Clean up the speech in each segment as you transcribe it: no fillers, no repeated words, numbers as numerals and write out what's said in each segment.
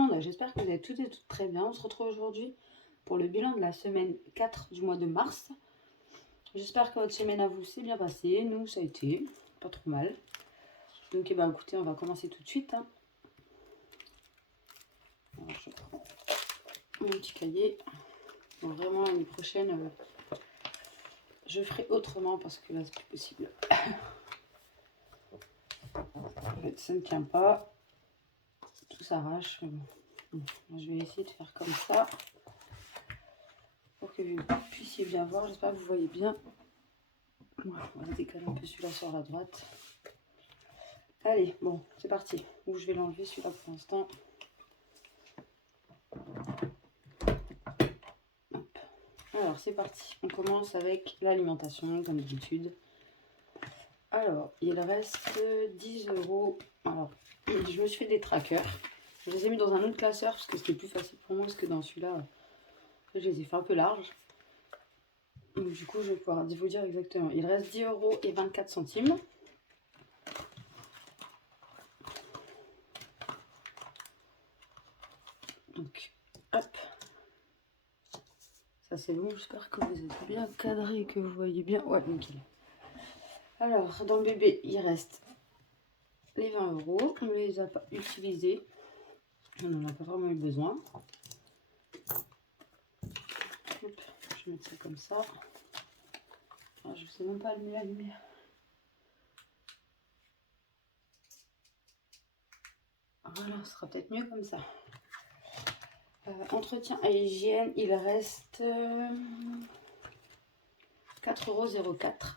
monde, j'espère que vous allez toutes et toutes très bien. On se retrouve aujourd'hui pour le bilan de la semaine 4 du mois de mars. J'espère que votre semaine à vous s'est bien passée. Nous, ça a été pas trop mal. Donc, écoutez, on va commencer tout de suite. Hein. Alors, je prends mon petit cahier. Donc, vraiment, l'année prochaine, je ferai autrement parce que là, c'est plus possible. En fait, ça ne tient pas. Tout s'arrache. Bon, je vais essayer de faire comme ça. Pour que vous puissiez bien voir. J'espère que vous voyez bien. Voilà, on va décaler un peu celui-là sur la droite. Allez, bon, c'est parti. Ou je vais l'enlever celui-là pour l'instant. Alors, c'est parti. On commence avec l'alimentation, comme d'habitude. Alors, il reste 10 €. Alors, je me suis fait des trackers. Je les ai mis dans un autre classeur parce que c'était plus facile pour moi parce que dans celui-là, je les ai fait un peu larges. Donc, du coup, je vais pouvoir vous dire exactement. Il reste 10,24 €. Donc, hop. Ça, c'est bon. J'espère que vous êtes bien cadré et que vous voyez bien. Ouais, nickel. Alors, dans le bébé, il reste les 20 €. On ne les a pas utilisés. On n'en a pas vraiment eu besoin. Hop, je vais mettre ça comme ça. Alors, je ne sais même pas allumer la lumière. Voilà, ce sera peut-être mieux comme ça. Entretien et hygiène, il reste 4,04 €.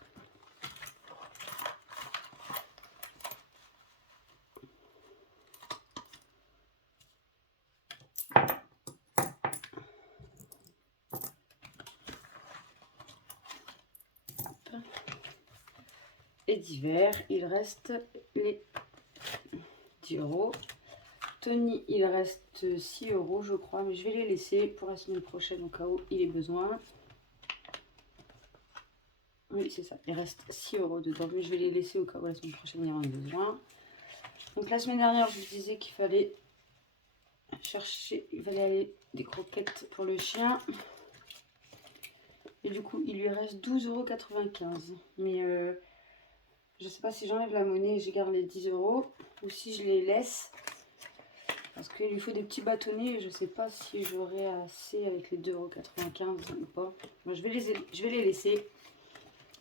Et d'hiver, il reste les 10 €. Tony, il reste 6 € je crois, mais je vais les laisser pour la semaine prochaine au cas où il ait besoin. Oui, c'est ça, il reste 6 € dedans, mais je vais les laisser au cas où la semaine prochaine il y en a besoin. Donc la semaine dernière, je vous disais qu'il fallait chercher, il fallait aller des croquettes pour le chien. Et du coup, il lui reste 12,95 €. Mais je ne sais pas si j'enlève la monnaie et je garde les 10 € ou si je les laisse. Parce qu'il lui faut des petits bâtonnets et je ne sais pas si j'aurai assez avec les 2,95 € ou pas. Moi, je vais les laisser.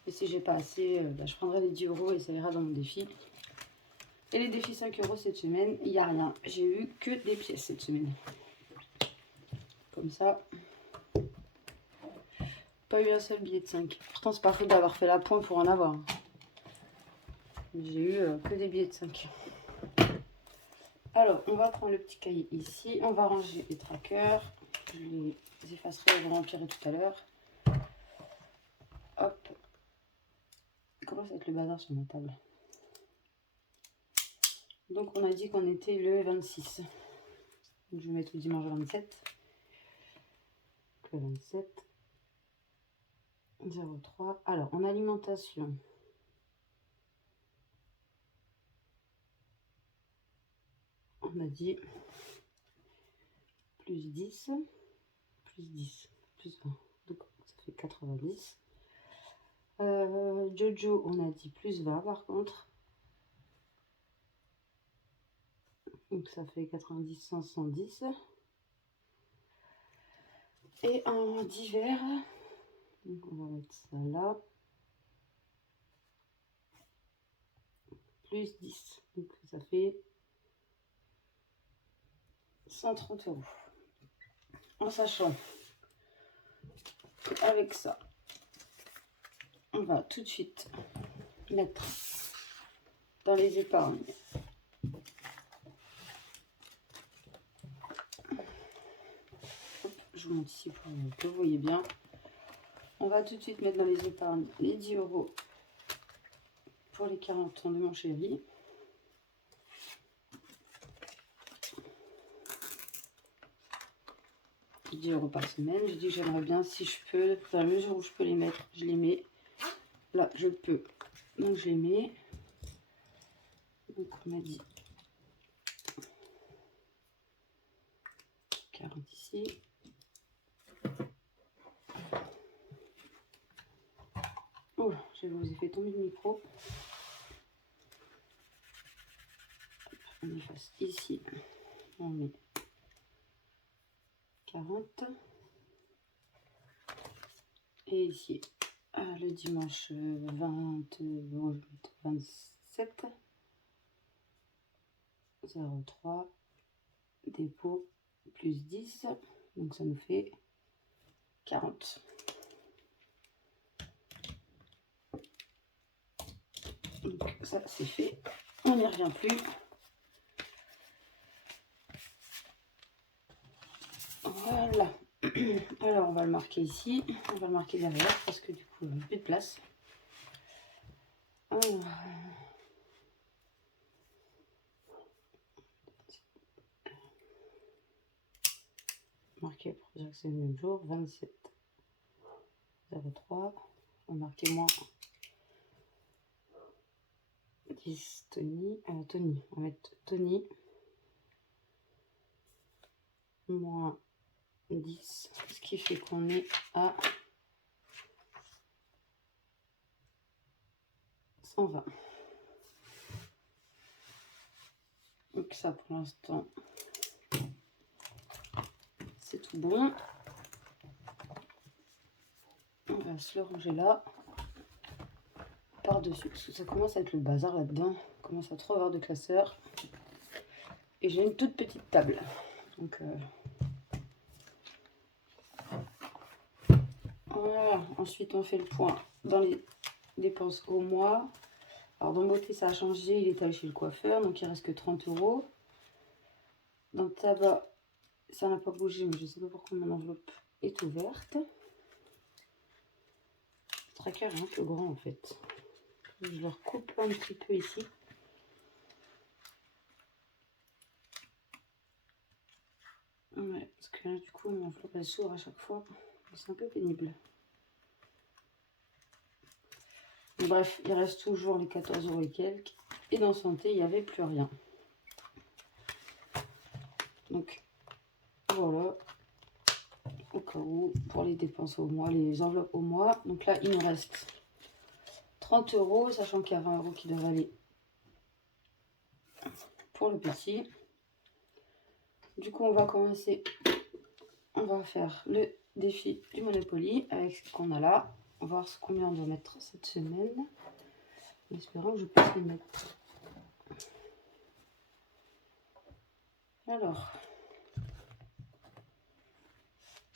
Et si j'ai pas assez, je prendrai les 10 € et ça ira dans mon défi. Et les défis 5 € cette semaine, il n'y a rien. J'ai eu que des pièces cette semaine. Comme ça. Pas eu un seul billet de 5. Pourtant, c'est pas faute d'avoir fait la pointe pour en avoir. J'ai eu que des billets de 5. Alors, on va prendre le petit cahier ici. On va ranger les trackers. Je les effacerai, je les remplirai tout à l'heure. Hop. Il commence à être le bazar sur ma table. Donc, on a dit qu'on était le 26. Donc, je vais mettre le dimanche 27. Le 27. 03. Alors, en alimentation. On a dit plus 10, plus 10, plus 20. Donc, ça fait 90. Jojo, on a dit plus 20 par contre. Donc, ça fait 90, 100, 110. Et en divers, donc on va mettre ça là. Plus 10. Donc, ça fait 130 €. En sachant qu'avec ça, on va tout de suite mettre dans les épargnes. Hop, je vous montre ici pour que vous voyez bien. On va tout de suite mettre dans les épargnes les 10 € pour les 40 ans de mon chéri. €10 par semaine. Je dis que j'aimerais bien, si je peux, dans la mesure où je peux les mettre, je les mets. Là, je peux. Donc, je les mets. Donc, on a dit 40 ici. Oh, j'avais fait tomber le micro. On efface ici. On met 40. Et ici, le dimanche 27. 0,3. Dépôt plus 10. Donc ça nous fait 40. Donc ça c'est fait. On n'y revient plus. Voilà. Alors on va le marquer ici, on va le marquer derrière parce que du coup il n'y a plus de place. Alors, marquer pour dire que c'est le même jour, 27 03. On va marquer moins 10 Tony. Tony, on va mettre Tony moins 10, ce qui fait qu'on est à 120. Donc ça pour l'instant c'est tout bon. On va se le ranger là par dessus parce que ça commence à être le bazar là dedans. On commence à trop avoir de classeurs et j'ai une toute petite table donc voilà. Ensuite on fait le point dans les dépenses au mois. Alors dans beauté ça a changé, il est allé chez le coiffeur donc il reste que 30 €. Dans le tabac ça n'a pas bougé mais je sais pas pourquoi mon enveloppe est ouverte. Le tracker est un peu grand en fait. Je le recoupe un petit peu ici. Ouais, parce que là du coup mon enveloppe elle s'ouvre à chaque fois. C'est un peu pénible. Mais bref, il reste toujours les 14 € et quelques. Et dans santé, il n'y avait plus rien. Donc voilà, au cas où, pour les dépenses au mois, les enveloppes au mois. Donc là, il nous reste 30 €, sachant qu'il y a 20 € qui doivent aller pour le petit. Du coup, on va commencer. On va faire le défi du Monopoly avec ce qu'on a là. On va voir combien on doit mettre cette semaine. En espérant que je puisse les mettre. Alors,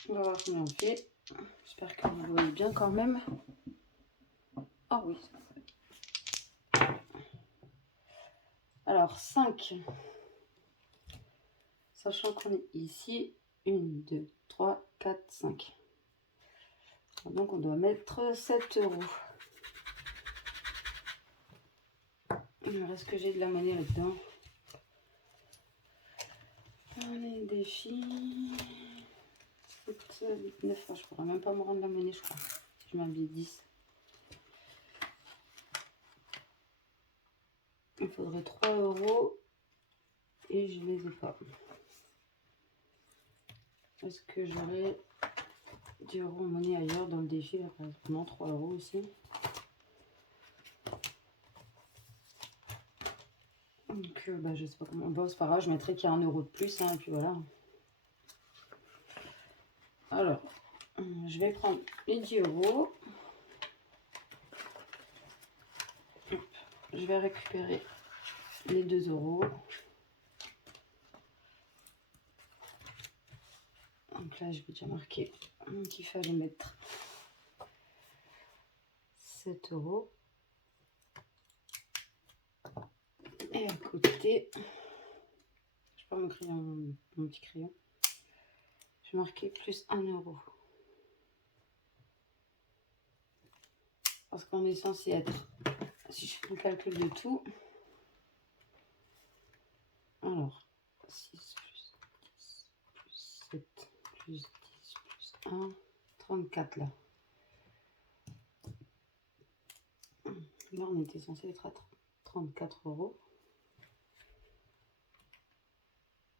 on va voir combien on fait. J'espère que vous voyez bien quand même. Ah oui. Alors, 5. Sachant qu'on est ici. 1, 2, 3, 4, 5. Donc, on doit mettre 7 €. Est-ce que j'ai de la monnaie là-dedans? Les défis. 7, 8, 9. Je pourrais même pas me rendre la monnaie, je crois. Si je m'habille 10. Il faudrait 3 € et je les ai pas. Est-ce que j'aurai du euro en monnaie ailleurs dans le défi? Non, 3 € aussi. Donc, je sais pas comment. Bon, c'est pas grave, je mettrai qu'il y a 1 € de plus, hein, et puis voilà. Alors, je vais prendre les 10 €. Je vais récupérer les 2 €. Donc là, je vais déjà marquer qu'il fallait mettre 7 €. Et à côté, je prends mon crayon, mon petit crayon. Je vais marquer plus 1 €. Parce qu'on est censé être, si je fais le calcul de tout, alors 6 plus 10 plus 7 plus 10 plus 1, 34 là. Là, on était censé être à 34 €.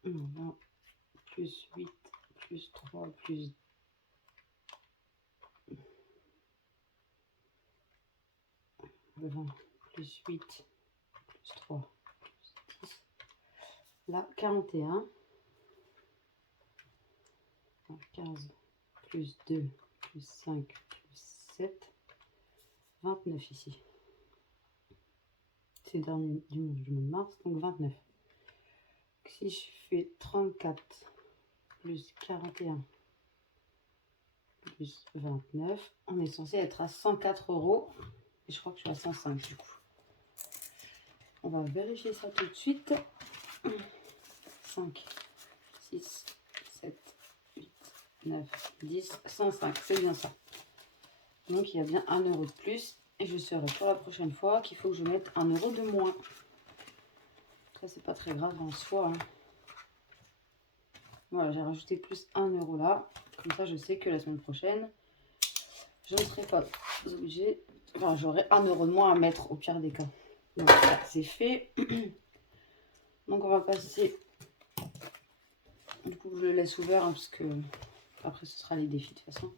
Non, plus 8 plus 3 plus 20 plus 8 plus 3 plus 10. Là, 41. 15 plus 2 plus 5 plus 7. 29 ici. C'est le dernier du mois de mars, donc 29. Si je fais 34 plus 41 plus 29, on est censé être à 104 euros. Et je crois que je suis à 105 du coup. On va vérifier ça tout de suite. 5, 6, 7, 8, 9, 10, 105. C'est bien ça. Donc il y a bien 1 euro de plus. Et je saurai pour la prochaine fois qu'il faut que je mette 1 euro de moins. Ça, c'est pas très grave en soi. Hein. Voilà, j'ai rajouté plus 1 euro là. Comme ça, je sais que la semaine prochaine, je ne serai pas obligée. Enfin, j'aurai 1 euro de moins à mettre au pire des cas. Donc, ça, c'est fait. Donc, on va passer. Du coup, je le laisse ouvert hein, parce que après, ce sera les défis de toute façon.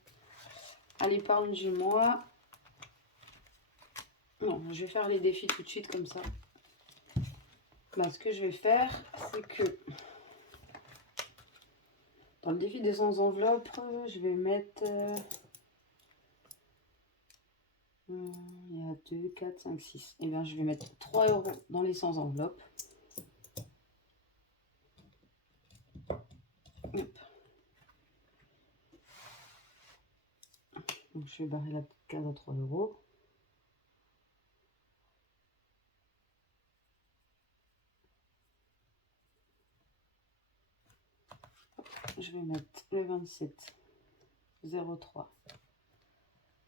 À l'épargne du mois. Non, je vais faire les défis tout de suite comme ça. Bah, ce que je vais faire, c'est que dans le défi des 100 enveloppes, je vais mettre... il y a 2, 4, 5, 6. Et bien, je vais mettre 3 euros dans les 100 enveloppes. Hop. Donc, je vais barrer la petite case à 3 euros. Je vais mettre le 27 03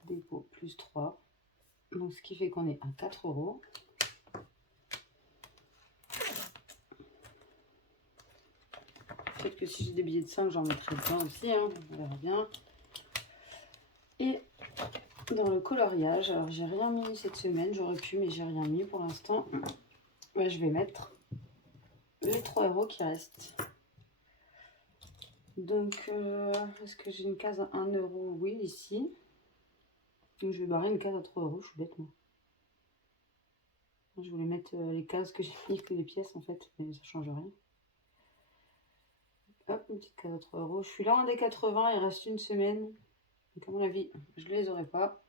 dépôt plus 3. Donc, ce qui fait qu'on est à 4 euros. Peut-être que si j'ai des billets de 5, j'en mettrai plein aussi. Hein, on verra bien. Et dans le coloriage, alors j'ai rien mis cette semaine. J'aurais pu, mais j'ai rien mis pour l'instant. Ouais, je vais mettre les 3 euros qui restent. Donc, est-ce que j'ai une case à 1 euro? Oui, ici. Donc, je vais barrer une case à 3 euros. Je suis bête, moi. Je voulais mettre les cases que j'ai mis que les pièces, en fait. Mais ça change rien. Hop, une petite case à 3 euros. Je suis loin des 80. Il reste une semaine. Donc, à mon avis, je les aurai pas.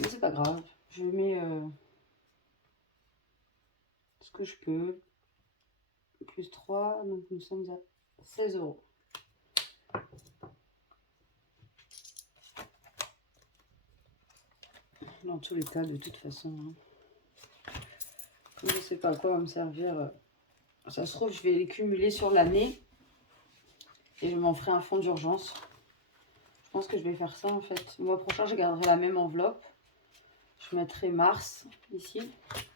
Mais c'est pas grave. Je mets ce que je peux. Plus 3. Donc, nous sommes à 16 euros. Dans tous les cas, de toute façon, hein. Je sais pas à quoi va me servir. Ça se trouve, je vais les cumuler sur l'année et je m'en ferai un fonds d'urgence. Je pense que je vais faire ça en fait. Le mois prochain, je garderai la même enveloppe. Je mettrai mars ici.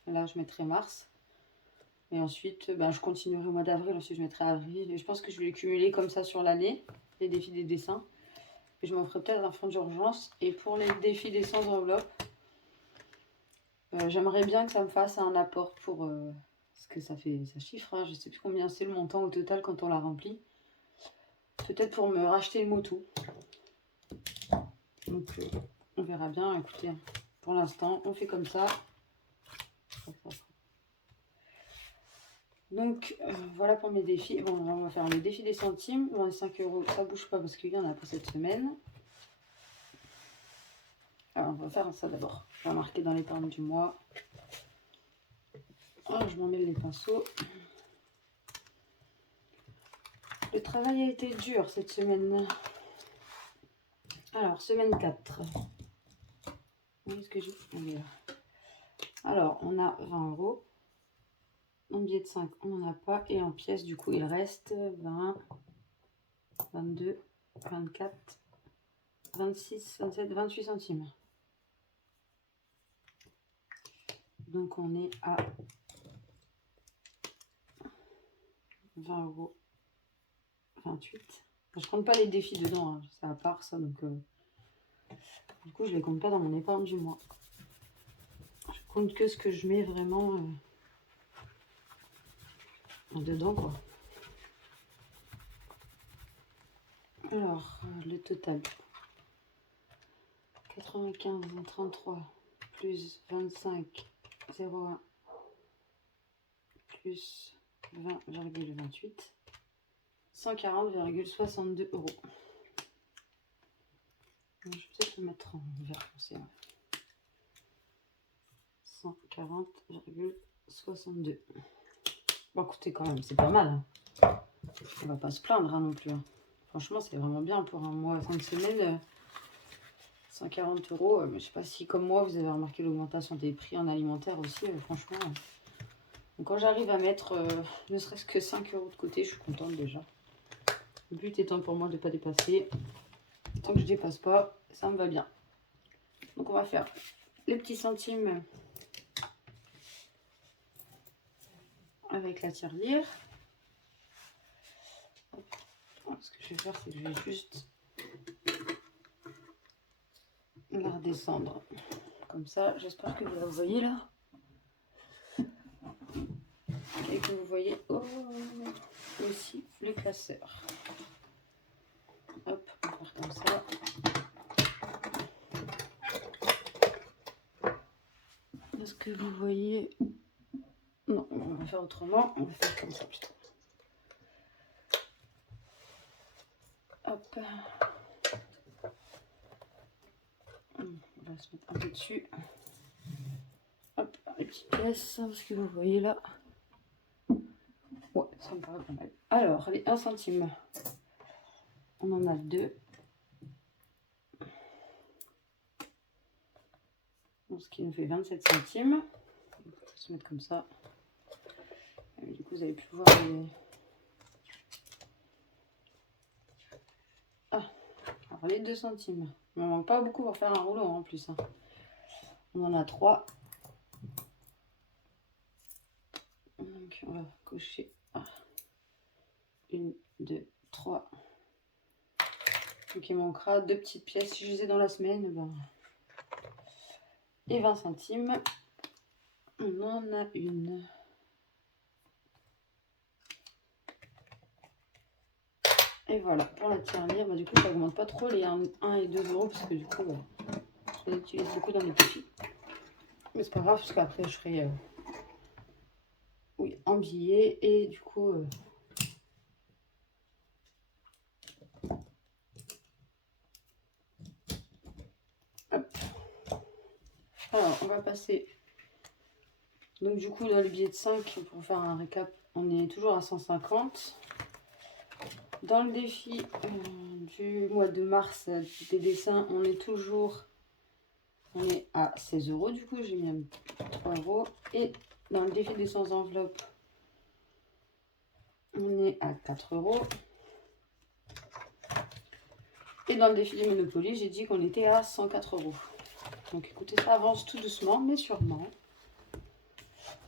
Là, je mettrai mars. Et ensuite, ben, je continuerai au mois d'avril. Ensuite, je mettrai avril. Et je pense que je vais les cumuler comme ça sur l'année, les défis des dessins. Et je m'en ferai peut-être un fonds d'urgence. Et pour les défis des 100 enveloppes, j'aimerais bien que ça me fasse un apport pour... parce que ça fait, ça chiffre, hein, je sais plus combien c'est le montant au total quand on l'a rempli. Peut-être pour me racheter une moto. Donc on verra bien. Écoutez, pour l'instant, on fait comme ça. Donc voilà pour mes défis. Bon, on va faire le défi des centimes. Bon, les 5 euros, ça bouge pas parce qu'il y en a pour cette semaine. Alors, on va faire ça d'abord. Je vais marquer dans l'épargne du mois. Oh, je m'en mets les pinceaux. Le travail a été dur cette semaine. Alors, semaine 4. Où est-ce que j'ai... Alors, on a 20 euros. En billet de 5, on n'en a pas. Et en pièces, du coup, il reste 20, 22, 24, 26, 27, 28 centimes. Donc, on est à 20 euros. 28. Je ne compte pas les défis dedans, hein. C'est à part ça. Donc, du coup, je ne les compte pas dans mon épargne du mois. Je compte que ce que je mets vraiment dedans, quoi. Alors, le total. 95,33 plus 25, 0,1 plus 20,28, 140,62 €. Je vais peut-être le mettre en vert foncé. 140,62. Bon, écoutez, quand même, c'est pas mal. Hein. On va pas se plaindre hein, non plus. Hein. Franchement, c'est vraiment bien pour un mois fin de semaine. 140 €. Mais je sais pas si, comme moi, vous avez remarqué l'augmentation des prix en alimentaire aussi. Franchement, donc, quand j'arrive à mettre ne serait-ce que 5 € de côté, je suis contente déjà. Le but étant pour moi de ne pas dépasser. Tant que je dépasse pas, ça me va bien. Donc, on va faire les petits centimes avec la tirelire. Ce que je vais faire, c'est que je vais juste la redescendre. Comme ça, j'espère que vous la voyez là. Et que vous voyez aussi le classeur. Hop, on va faire comme ça. Est-ce que vous voyez? Non, on va faire autrement. On va faire comme ça plutôt. Hop. On va se mettre un peu dessus. Hop, les petites pièces, parce que vous voyez là. Ouais, ça me paraît pas mal. Alors, les 1 centime. On en a 2. Ce qui nous fait 27 centimes. On va se mettre comme ça. Et du coup, vous allez plus voir les... Ah, alors les 2 centimes. Il ne manque pas beaucoup pour faire un rouleau en plus. Hein. On en a 3. Donc, on va cocher 1, 2, 3. Donc, il manquera 2 petites pièces. Si je les ai dans la semaine, ben... et 20 centimes. On en a une. Et voilà, pour la tirelire, bah, du coup, ça augmente pas trop les 1 et 2 € parce que du coup, je les utilise beaucoup dans les petits. Mais c'est pas grave parce qu'après, je ferai oui, en billets et du coup... hop. Alors, on va passer... Donc du coup, dans le billet de 5, pour faire un récap, on est toujours à 150. Dans le défi du mois de mars des dessins, on est toujours... On est à 16 € du coup, j'ai mis 3 €. Et dans le défi des 100 enveloppes, on est à 4 €. Et dans le défi du Monopoly, j'ai dit qu'on était à 104 €. Donc écoutez, ça avance tout doucement, mais sûrement.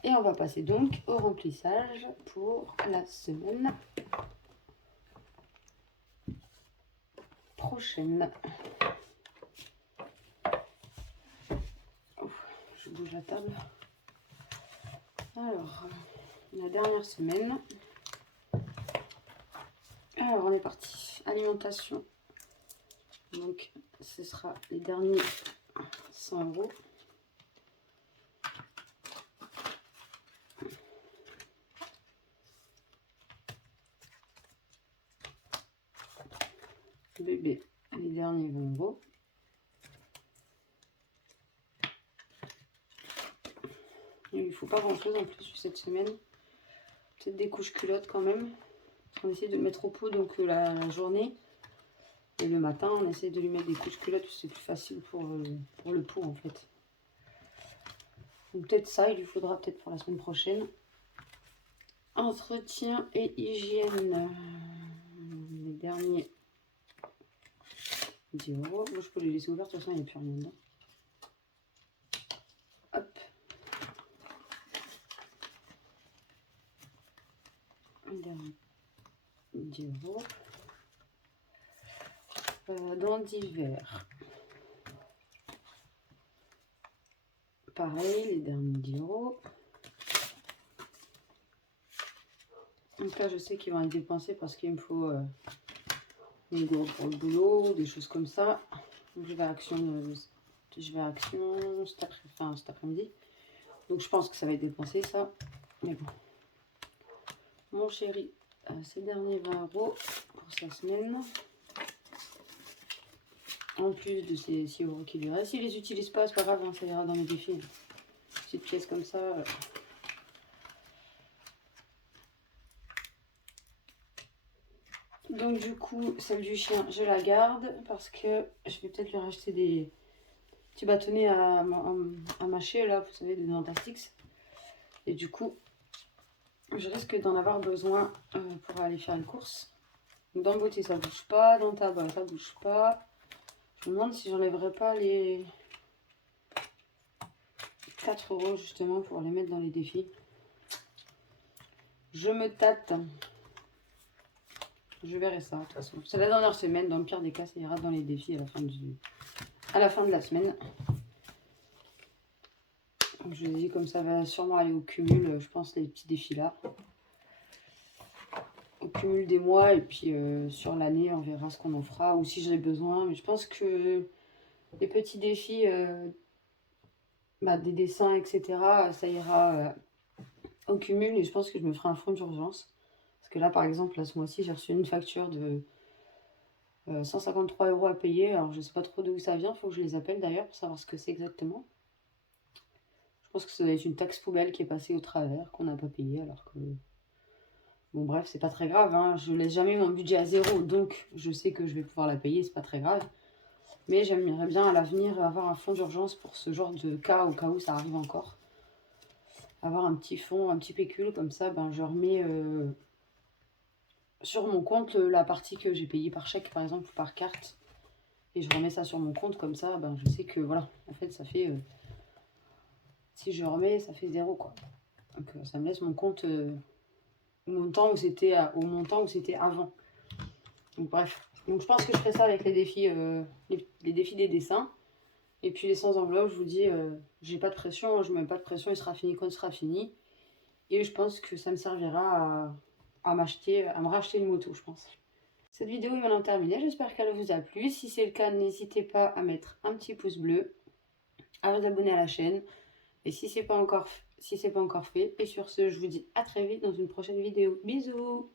Et on va passer donc au remplissage pour la semaine prochaine. Oh, je bouge la table. Alors, la dernière semaine. Alors, on est parti. Alimentation. Donc, ce sera les derniers 100 €. Bébé, les derniers 20 €. Il ne faut pas grand chose en plus cette semaine. Peut-être des couches culottes quand même. On essaie de le mettre au pot donc la journée. Et le matin, on essaie de lui mettre des couches culottes. C'est plus facile pour le pot en fait. Donc peut-être ça, il lui faudra peut-être pour la semaine prochaine. Entretien et hygiène. Les derniers 10 €. Moi, je peux les laisser ouverts, de toute façon, il n'y a plus rien dedans. Hop. Les derniers 10 €. Dans divers. Pareil, les derniers 10 €. Donc là, je sais qu'ils vont être dépensés parce qu'il me faut Des gourdes pour le boulot, des choses comme ça. Donc, je vais à Action, cet après-midi. Donc je pense que ça va être dépensé ça. Mais bon. Mon chéri, ces derniers 20 € pour sa semaine. En plus de ces 6 € qui lui restent. S'il les utilise pas, c'est pas grave, hein, ça ira dans mes défis. Petite pièce comme ça. Donc du coup, celle du chien, je la garde parce que je vais peut-être lui racheter des petits bâtonnets à mâcher, là, vous savez, de Dentastix. Et du coup, je risque d'en avoir besoin pour aller faire une course. Dans beauté, ça bouge pas. Dans tabac, ça bouge pas. Je me demande si j'enlèverais pas les 4 € justement pour les mettre dans les défis. Je me tâte. Je verrai ça de toute façon. C'est la dernière semaine. Dans le pire des cas, ça ira dans les défis à la fin de la semaine. Donc, je dis comme ça va sûrement aller au cumul, je pense, les petits défis là. Au cumul des mois et puis sur l'année, on verra ce qu'on en fera ou si j'ai besoin. Mais je pense que les petits défis, des dessins, etc., ça ira au cumul et je pense que je me ferai un fonds d'urgence. Parce que là, par exemple, là, ce mois-ci, j'ai reçu une facture de 153 € à payer. Alors, je sais pas trop d'où ça vient. Il faut que je les appelle d'ailleurs pour savoir ce que c'est exactement. Je pense que ça doit être une taxe poubelle qui est passée au travers, qu'on n'a pas payé alors que... Bon, bref, c'est pas très grave. Hein. Je laisse jamais mon budget à 0, donc je sais que je vais pouvoir la payer, c'est pas très grave. Mais j'aimerais bien à l'avenir avoir un fonds d'urgence pour ce genre de cas, au cas où ça arrive encore. Avoir un petit fonds, un petit pécule, comme ça, je remets sur mon compte la partie que j'ai payée par chèque, par exemple, ou par carte. Et je remets ça sur mon compte, comme ça, je sais que, voilà, en fait, ça fait... si je remets, ça fait 0, quoi. Donc, ça me laisse mon compte au montant où c'était avant. Donc, bref. Donc, je pense que je ferai ça avec les défis, les défis des dessins. Et puis, les sans enveloppe, je vous dis, j'ai pas de pression, je mets pas de pression, il sera fini quand il sera fini. Et je pense que ça me servira à me racheter une moto, je pense. Cette vidéo est maintenant terminée, j'espère qu'elle vous a plu. Si c'est le cas, n'hésitez pas à mettre un petit pouce bleu, à vous abonner à la chaîne. Et si c'est pas encore fait, et sur ce, je vous dis à très vite dans une prochaine vidéo. Bisous!